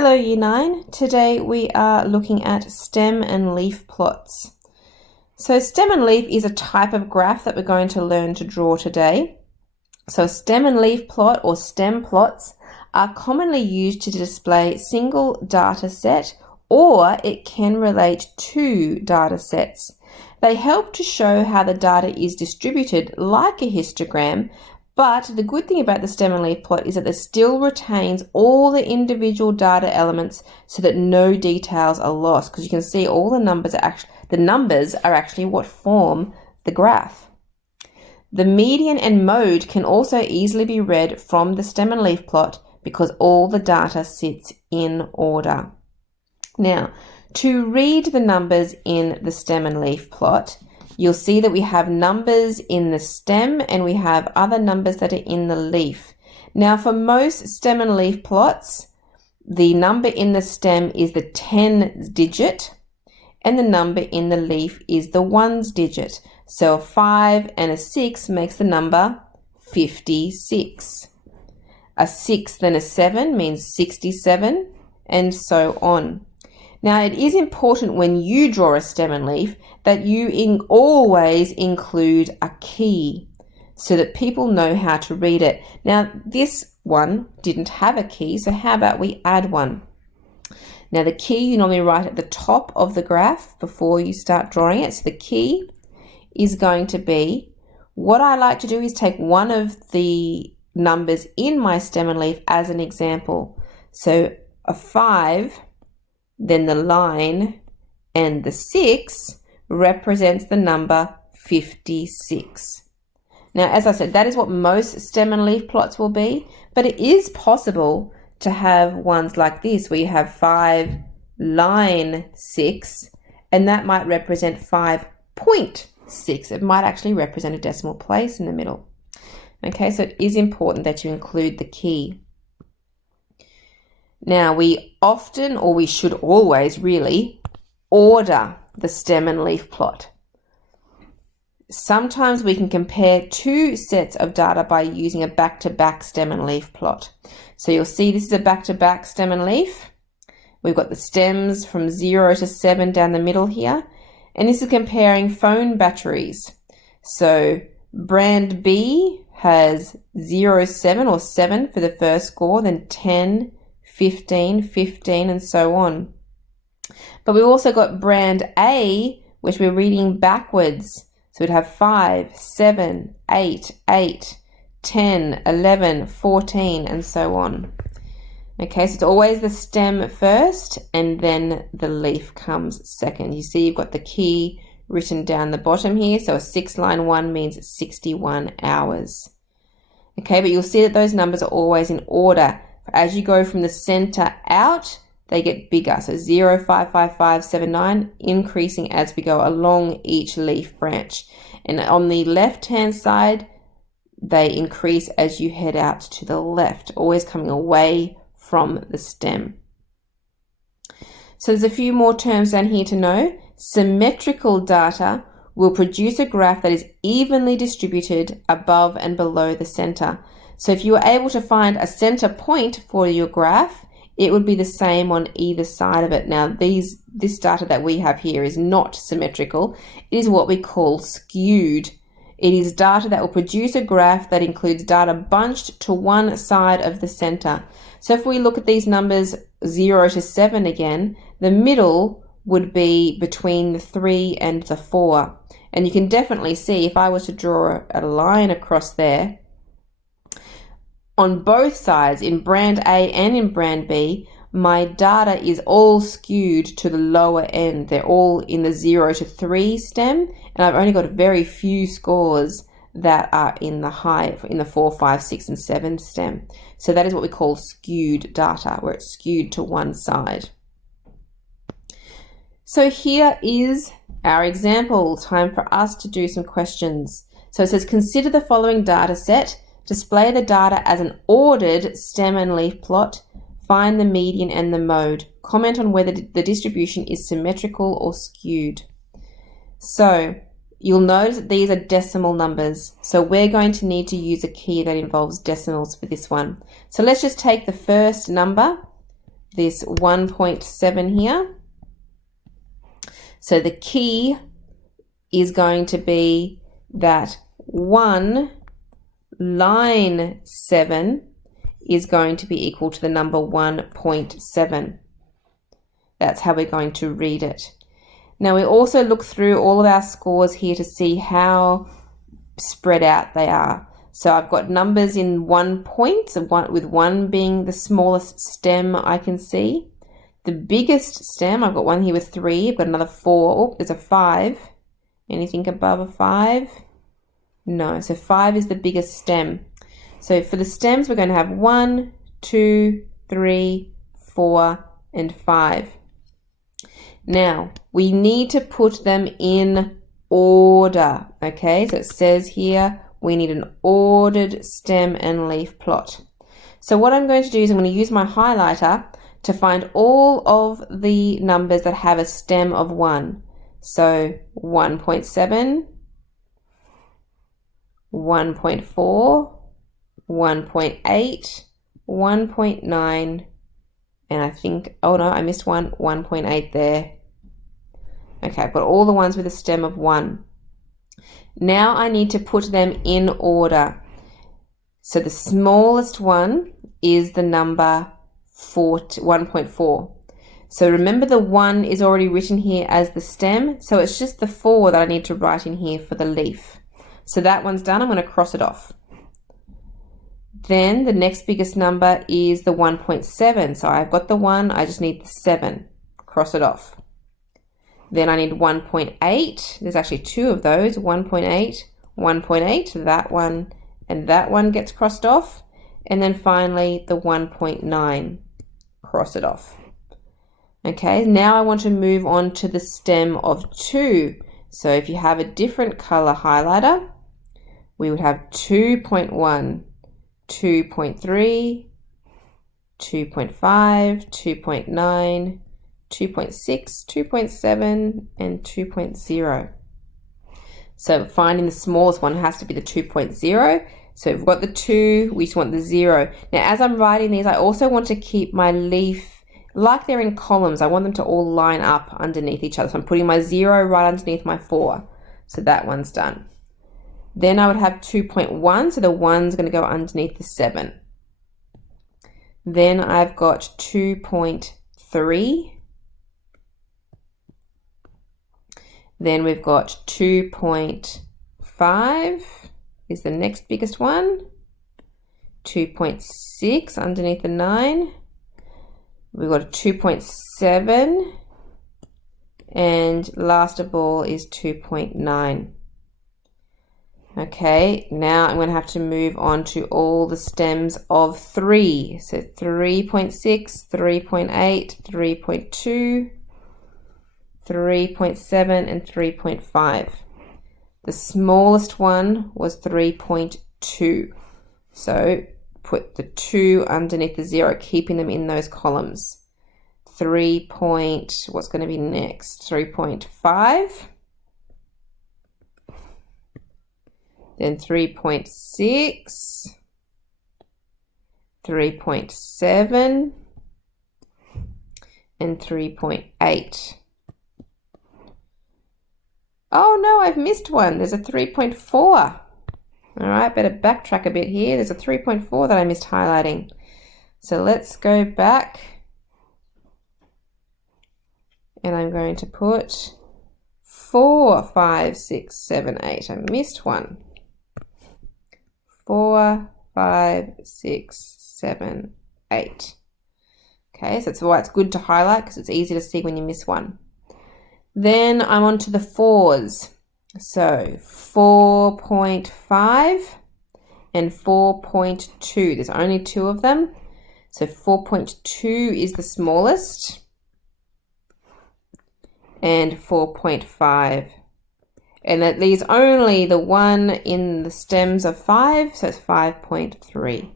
Hello Year 9. Today we are looking at stem and leaf plots. So stem and leaf is a type of graph that we're going to learn to draw today. So stem and leaf plot or stem plots are commonly used to display single data set, or it can relate to data sets. They help to show how the data is distributed like a histogram. But the good thing about the stem and leaf plot is that it still retains all the individual data elements so that no details are lost, because you can see all the numbers are actually what form the graph. The median and mode can also easily be read from the stem and leaf plot because all the data sits in order. Now, to read the numbers in the stem and leaf plot, you'll see that we have numbers in the stem and we have other numbers that are in the leaf. Now, for most stem and leaf plots, the number in the stem is the 10s digit and the number in the leaf is the 1s digit. So a 5 and a 6 makes the number 56. A 6 and a 7 means 67, and so on. Now, it is important when you draw a stem and leaf that you always include a key so that people know how to read it. Now, this one didn't have a key, so how about we add one? Now, the key you normally write at the top of the graph before you start drawing it. So the key is going to be, what I like to do is take one of the numbers in my stem and leaf as an example. So a 5, then the line, and the 6 represents the number 56. Now, as I said, that is what most stem and leaf plots will be, but it is possible to have ones like this where you have 5, line 6, and that might represent 5.6. It might actually represent a decimal place in the middle. Okay, so it is important that you include the key. Now, we often, or we should always really, order the stem and leaf plot. Sometimes we can compare two sets of data by using a back-to-back stem and leaf plot. So you'll see this is a back-to-back stem and leaf. We've got the stems from 0 to 7 down the middle here. And this is comparing phone batteries. So brand B has 0, 7 or 7 for the first score, then 10, 15, 15, and so on. But we've also got brand A, which we're reading backwards. So we'd have 5, 7, 8, 8, 10, 11, 14, and so on. Okay, so it's always the stem first and then the leaf comes second. You see you've got the key written down the bottom here. So a 6 line 1 means 61 hours. Okay, but you'll see that those numbers are always in order. As you go from the center out, they get bigger. So 0, 5, 5, 5, 7, 9, increasing as we go along each leaf branch. And on the left-hand side, they increase as you head out to the left, always coming away from the stem. So there's a few more terms down here to know. Symmetrical data will produce a graph that is evenly distributed above and below the center. So if you were able to find a center point for your graph, it would be the same on either side of it. Now, this data that we have here is not symmetrical. It is what we call skewed. It is data that will produce a graph that includes data bunched to one side of the center. So if we look at these numbers 0 to 7 again, the middle would be between the 3 and the 4. And you can definitely see if I was to draw a line across there, on both sides, in brand A and in brand B, my data is all skewed to the lower end. They're all in the 0 to 3 stem, and I've only got very few scores that are in the 4, 5, 6, and 7 stem. So that is what we call skewed data, where it's skewed to one side. So here is our example. Time for us to do some questions. So it says, consider the following data set. Display the data as an ordered stem and leaf plot. Find the median and the mode. Comment on whether the distribution is symmetrical or skewed. So you'll notice that these are decimal numbers. So we're going to need to use a key that involves decimals for this one. So let's just take the first number this 1.7 here. So the key is going to be that 1 line 7 is going to be equal to the number 1.7. That's how we're going to read it. Now we also look through all of our scores here to see how spread out they are. So I've got numbers in 1 point, so with 1 being the smallest stem I can see. The biggest stem, I've got one here with 3, I've got another 4, oh, there's a 5. Anything above a 5? No, so 5 is the biggest stem. So for the stems, we're going to have 1, 2, 3, 4, and 5. Now, we need to put them in order, okay? So it says here, we need an ordered stem and leaf plot. So what I'm going to do is I'm going to use my highlighter to find all of the numbers that have a stem of 1. So 1.7, 1.4, 1.8, 1.9, and I think, oh no, I missed one, 1.8 there. Okay, I've got all the ones with a stem of 1. Now I need to put them in order. So the smallest one is the number 1.4. So remember the 1 is already written here as the stem, so it's just the 4 that I need to write in here for the leaf. So that one's done, I'm going to cross it off. Then the next biggest number is the 1.7. So I've got the 1, I just need the 7. Cross it off. Then I need 1.8. There's actually 2 of those, 1.8, 1.8, that one and that one gets crossed off. And then finally the 1.9, cross it off. Okay, now I want to move on to the stem of 2. So if you have a different color highlighter, we would have 2.1, 2.3, 2.5, 2.9, 2.6, 2.7, and 2.0. So finding the smallest one has to be the 2.0. So we've got the 2, we just want the 0. Now as I'm writing these, I also want to keep my leaf like they're in columns. I want them to all line up underneath each other. So I'm putting my 0 right underneath my 4. So that one's done. Then I would have 2.1, so the 1's going to go underneath the 7. Then I've got 2.3. Then we've got 2.5 is the next biggest one. 2.6 underneath the 9. We've got a 2.7. And last of all is 2.9. Okay, now I'm going to have to move on to all the stems of 3. So 3.6, 3.8, 3.2, 3.7, and 3.5. The smallest one was 3.2. So put the 2 underneath the 0, keeping them in those columns. What's going to be next? 3.5. Then 3.6, 3.7, and 3.8. Oh no, I've missed one. There's a 3.4. All right, better backtrack a bit here. There's a 3.4 that I missed highlighting. So let's go back. And I'm going to put 4, 5, 6, 7, 8. I missed one. 4, 5, 6, 7, 8. Okay, so that's why it's good to highlight, because it's easy to see when you miss one. Then I'm on to the 4s. So 4.5 and 4.2. There's only 2 of them. So 4.2 is the smallest. And 4.5. And that leaves only the 1 in the stems of 5, so it's 5.3.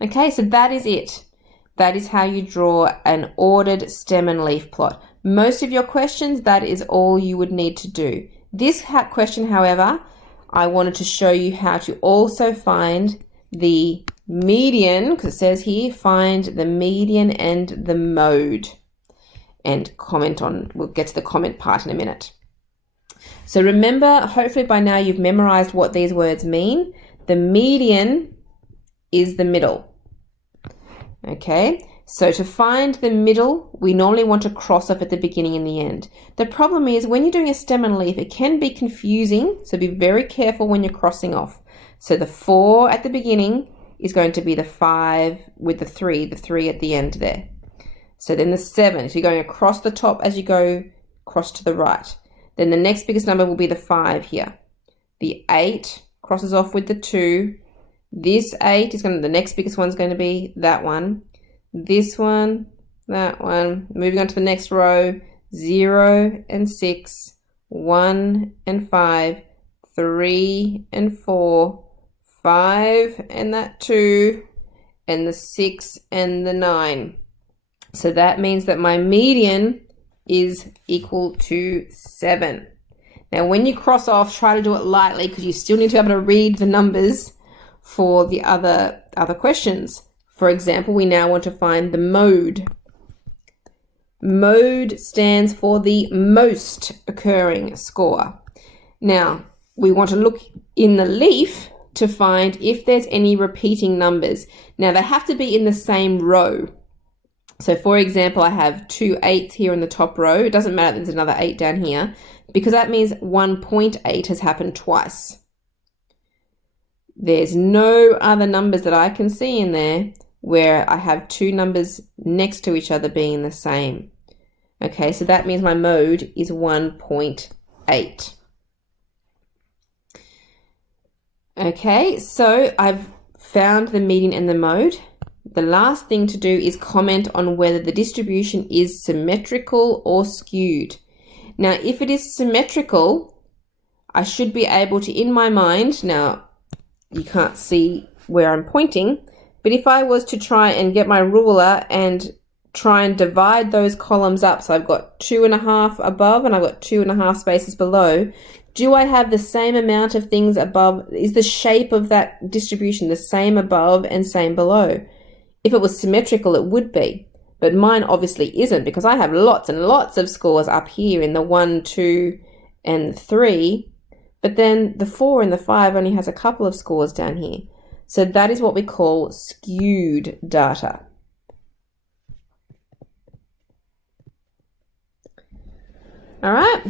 Okay, so that is it. That is how you draw an ordered stem and leaf plot. Most of your questions, that is all you would need to do. This question, however, I wanted to show you how to also find the median, because it says here, find the median and the mode. And comment on, we'll get to the comment part in a minute. So remember, hopefully by now you've memorized what these words mean. The median is the middle. Okay, so to find the middle, we normally want to cross off at the beginning and the end. The problem is when you're doing a stem and leaf, it can be confusing, so be very careful when you're crossing off. So the 4 at the beginning is going to be the 5 with the 3 at the end there. So then the 7, so you're going across the top as you go across to the right. Then the next biggest number will be the 5 here. The 8 crosses off with the 2. This 8 is the next biggest one's going to be that one. This one, that one. Moving on to the next row, 0 and 6, 1 and 5, 3 and 4, 5 and that 2, and the 6 and the 9. So that means that my median is equal to 7. Now when you cross off, try to do it lightly because you still need to be able to read the numbers for the other questions. For example, we now want to find the mode. Mode stands for the most occurring score. Now we want to look in the leaf to find if there's any repeating numbers. Now they have to be in the same row. So for example, I have 2 8s here in the top row. It doesn't matter if there's another 8 down here because that means 1.8 has happened twice. There's no other numbers that I can see in there where I have 2 numbers next to each other being the same. Okay, so that means my mode is 1.8. Okay, so I've found the median and the mode. The last thing to do is comment on whether the distribution is symmetrical or skewed. Now, if it is symmetrical, I should be able to, in my mind, now you can't see where I'm pointing, but if I was to try and get my ruler and try and divide those columns up, so I've got 2.5 above and I've got 2.5 spaces below, do I have the same amount of things above? Is the shape of that distribution the same above and same below? If it was symmetrical, it would be, but mine obviously isn't because I have lots and lots of scores up here in the 1, 2, and 3, but then the 4 and the 5 only has a couple of scores down here. So that is what we call skewed data. All right,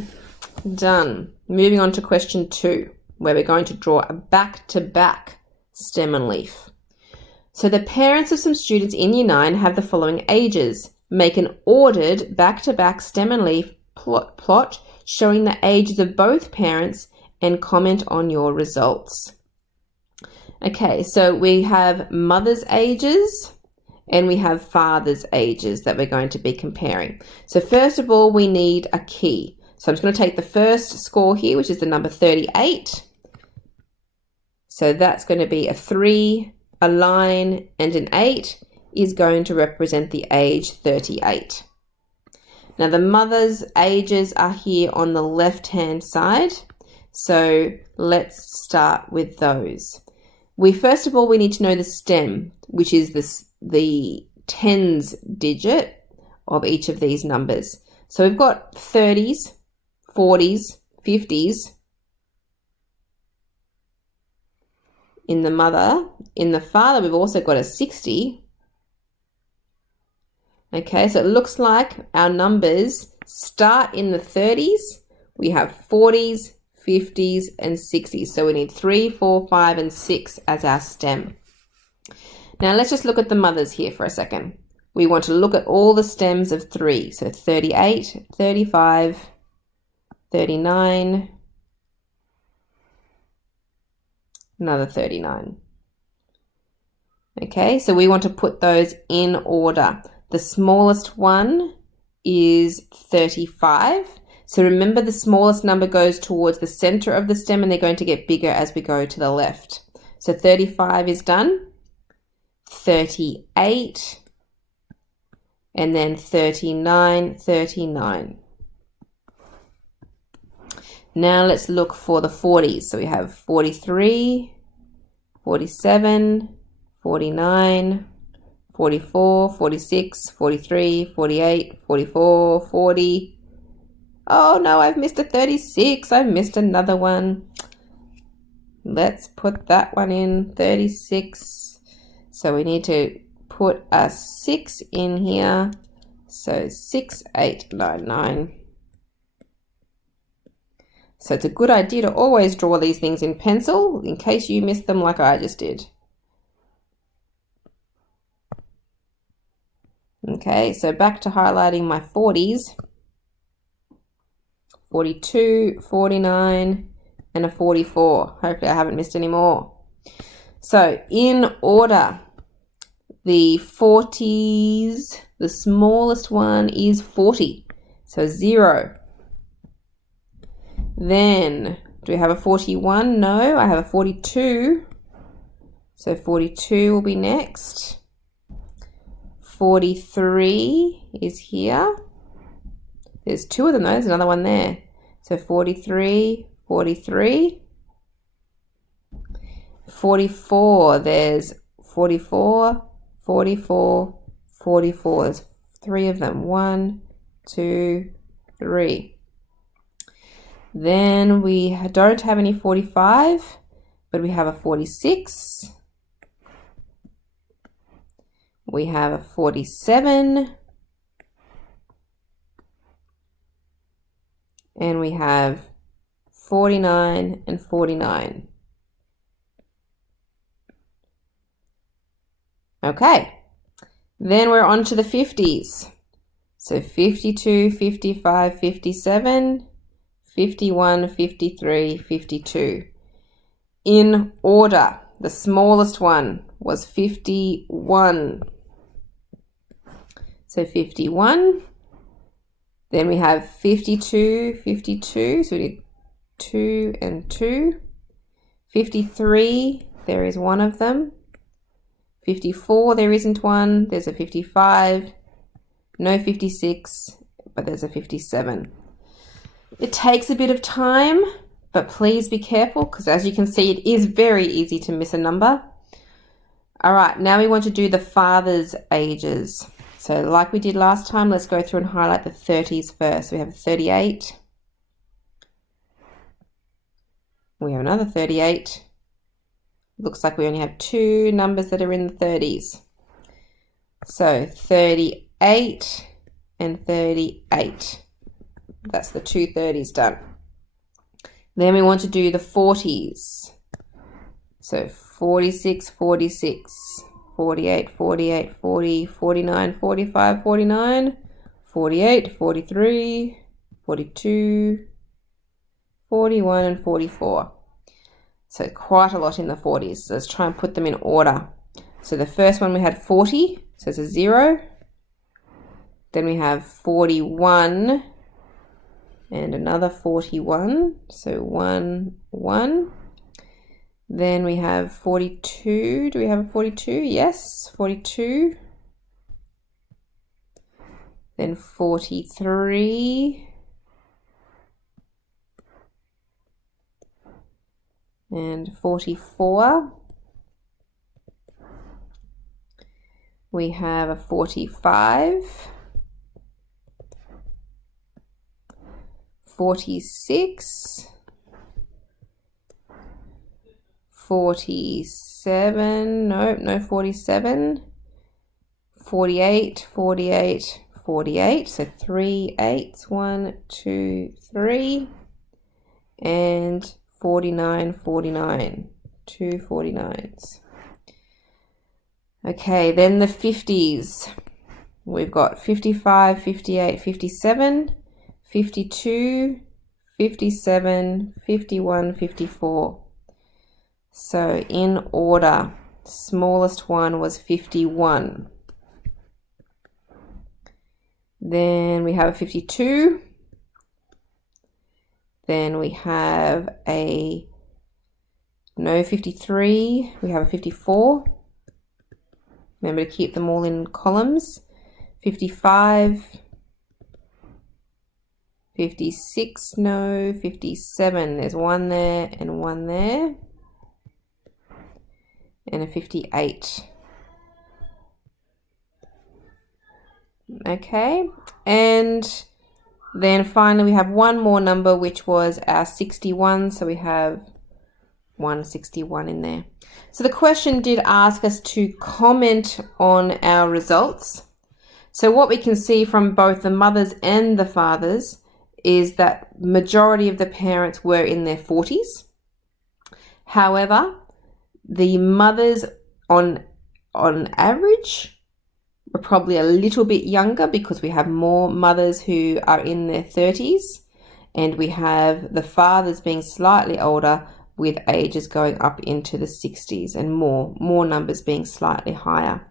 done. Moving on to question 2, where we're going to draw a back-to-back stem and leaf. So the parents of some students in Year 9 have the following ages. Make an ordered back-to-back stem and leaf plot showing the ages of both parents and comment on your results. Okay, so we have mother's ages and we have father's ages that we're going to be comparing. So first of all, we need a key. So I'm just going to take the first score here, which is the number 38. So that's going to be a 3, a line, and an 8 is going to represent the age 38. Now the mother's ages are here on the left-hand side. So let's start with those. First of all, we need to know the stem, which is the tens digit of each of these numbers. So we've got 30s, 40s, 50s in the mother. In the father, we've also got a 60. Okay, so it looks like our numbers start in the 30s. We have 40s, 50s, and 60s. So we need 3, 4, 5, and 6 as our stem. Now let's just look at the mothers here for a second. We want to look at all the stems of 3. So 38, 35, 39, another 39. Okay, so we want to put those in order. The smallest one is 35. So remember, the smallest number goes towards the center of the stem and they're going to get bigger as we go to the left. So 35 is done. 38, and then 39, 39. Now let's look for the 40s. So we have 43, 47, 49, 44, 46, 43, 48, 44, 40. Oh no, I've missed a 36. I've missed another one. Let's put that one in, 36. So we need to put a 6 in here. So 6, 8, 9, 9. So it's a good idea to always draw these things in pencil in case you missed them like I just did. Okay, so back to highlighting my 40s. 42, 49, and a 44. Hopefully I haven't missed any more. So in order, the 40s, the smallest one is 40. So 0. Then, do we have a 41? No, I have a 42. So 42 will be next. 43 is here. There's 2 of them though, there's another one there. So 43, 43. 44, there's 44, 44, 44. There's 3 of them. 1, 2, 3. Then we don't have any 45, but we have a 46. We have a 47. And we have 49 and 49. Okay, then we're on to the 50s. So 52, 55, 57, 51, 53, 52. In order, the smallest one was 51. So 51. Then we have 52, 52. So we did 2 and 2. 53, there is one of them. 54, there isn't one. There's a 55. No 56, but there's a 57. It takes a bit of time, but please be careful because as you can see, it is very easy to miss a number. All right, now we want to do the father's ages. So like we did last time, let's go through and highlight the 30s first. We have 38. We have another 38. Looks like we only have 2 numbers that are in the 30s. So 38 and 38. That's the 2 30s done. Then we want to do the 40s. So 46, 46, 48, 48, 40, 49, 45, 49, 48, 43, 42, 41, and 44. So quite a lot in the 40s. So let's try and put them in order. So the first one we had 40, so it's a 0. Then we have 41 and another 41, so 1, 1. Then we have 42. Do we have a 42? Yes, 42. Then 43. And 44. We have a 45. 46. 47. Nope, no 47. 48, 48, 48. So 3 8s. 1, 2, 3. And 49, 49. 2 49s. Okay, then the 50s. We've got 55, 58, 57, 52, 57, 51, 54. So in order, smallest one was 51. Then we have a 52. Then we have a no 53. We have a 54. Remember to keep them all in columns. 55. 56, no. 57, there's one there and one there. And a 58. Okay, and then finally we have one more number, which was our 61, so we have 161 in there. So the question did ask us to comment on our results. So what we can see from both the mothers and the fathers is that majority of the parents were in their 40s. However, the mothers on average were probably a little bit younger because we have more mothers who are in their 30s, and we have the fathers being slightly older with ages going up into the 60s, and more numbers being slightly higher.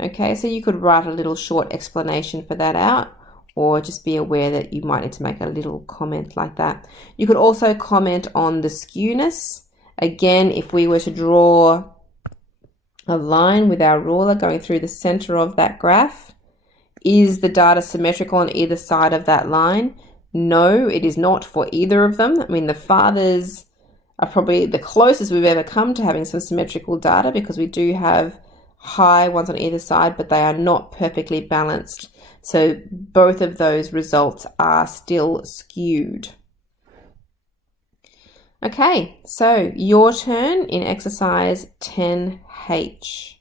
Okay, so you could write a little short explanation for that out, or just be aware that you might need to make a little comment like that. You could also comment on the skewness. Again, if we were to draw a line with our ruler going through the center of that graph, is the data symmetrical on either side of that line? No, it is not for either of them. I mean, the fathers are probably the closest we've ever come to having some symmetrical data, because we do have high ones on either side, but they are not perfectly balanced. So both of those results are still skewed. Okay, so your turn in exercise 10H.